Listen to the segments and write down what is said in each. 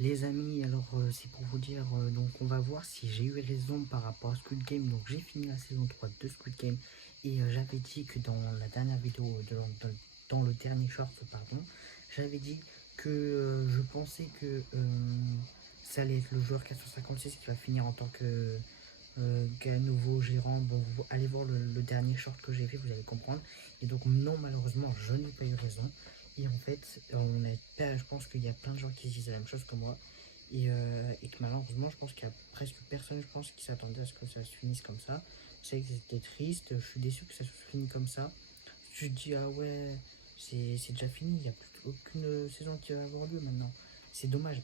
Les amis, alors c'est pour vous dire, donc on va voir si j'ai eu raison par rapport à Squid Game. Donc j'ai fini la saison 3 de Squid Game et j'avais dit que dans la dernière vidéo, dans le dernier short, pardon, j'avais dit que je pensais que ça allait être le joueur 456 qui va finir en tant qu'un nouveau gérant. Bon, vous allez voir le dernier short que j'ai fait, vous allez comprendre. Et donc non, malheureusement, je n'ai pas eu raison. Et en fait, je pense qu'il y a plein de gens qui disent la même chose que moi. Et que malheureusement, je pense qu'il y a presque personne, je pense, qui s'attendait à ce que ça se finisse comme ça. Je sais que c'était triste, je suis déçu que ça se finisse comme ça. Je me dis, ah ouais, c'est déjà fini, il n'y a plus aucune saison qui va avoir lieu maintenant. C'est dommage.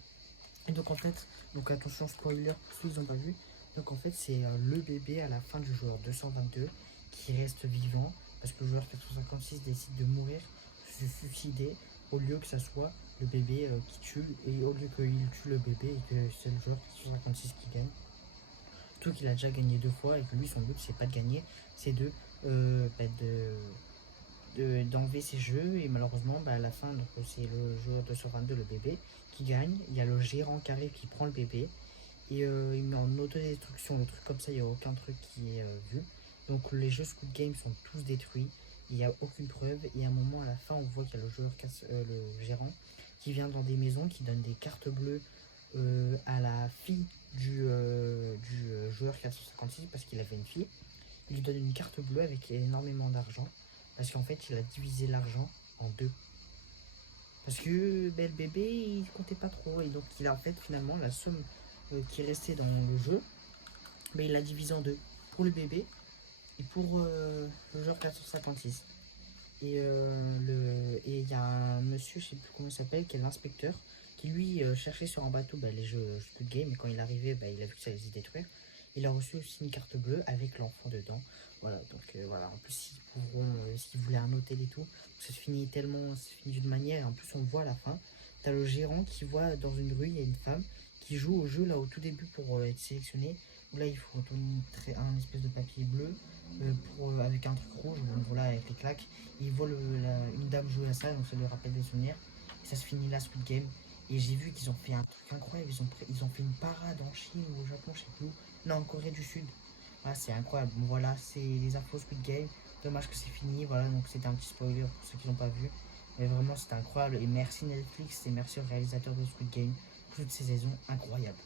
Et donc en fait, donc attention spoiler pour ceux qui n'ont pas vu. Donc en fait, c'est le bébé à la fin du joueur 222 qui reste vivant parce que le joueur 456 décide de mourir, se suicider, au lieu que ça soit le bébé qui tue, et au lieu qu'il tue le bébé et que c'est le joueur 456 qui gagne. Tout qu'il a déjà gagné 2 fois et que lui son but c'est pas de gagner, c'est bah, d'enlever ses jeux. Et malheureusement à la fin, c'est le joueur 222, le bébé, qui gagne. Il y a le gérant qui arrive, qui prend le bébé et il met en autodestruction le truc. Comme ça il n'y a aucun truc qui est vu. Donc les jeux Squid Game sont tous détruits, il n'y a aucune preuve. Et à un moment, à la fin, on voit qu'il y a le gérant qui vient dans des maisons, qui donne des cartes bleues à la fille du joueur 456 parce qu'il avait une fille. Il lui donne une carte bleue avec énormément d'argent parce qu'en fait il a divisé l'argent en deux. Parce que le bébé il comptait pas trop et donc il a en fait finalement la somme qui restait dans le jeu, mais il l'a divisé en deux pour le bébé et pour le joueur 456. Et il y a un monsieur, je sais plus comment il s'appelle, qui est l'inspecteur, qui lui cherchait sur un bateau les jeux Squid Game, et quand il arrivait, il a vu que ça allait se détruire. Il a reçu aussi une carte bleue avec l'enfant dedans. Voilà, donc voilà, en plus s'ils voulaient un hôtel et tout, ça se finit tellement, ça se finit d'une manière, et en plus on voit à la fin, t'as le gérant qui voit dans une rue, il y a une femme qui joue au jeu là au tout début pour être sélectionné. Là il faut retourner un espèce de papier bleu avec un truc rouge, donc voilà, avec les claques. Il voit une dame jouer à ça, donc ça lui rappelle des souvenirs. Et ça se finit là, Squid Game. Et j'ai vu qu'ils ont fait un truc incroyable. Ils ont fait une parade en Chine ou au Japon, je sais plus. Non, en Corée du Sud. Voilà, c'est incroyable. Bon, voilà, c'est les infos Squid Game. Dommage que c'est fini. Voilà, donc c'était un petit spoiler pour ceux qui n'ont pas vu. Mais vraiment, c'était incroyable. Et merci Netflix et merci au réalisateur de Squid Game pour toutes ces saisons incroyables.